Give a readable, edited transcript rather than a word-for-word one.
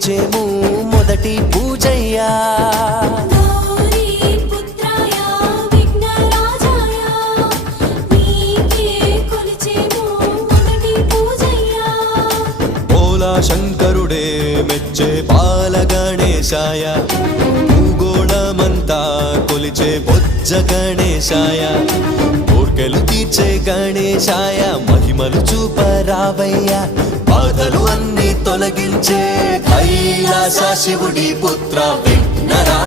కొలిచేము మొదటి పూజయ్యా శంకరుడే మెచ్చే బాల గణేశాయ భూగోళమంతా కొలిచే బొజ్జ గణేశాయ కోర్కెలు తీర్చే గణేశాయ మహిమలు చూపరావయ్య బాధలు అన్ని తొలగించే కైలాస శివుడి పుత్ర విఘ్నరా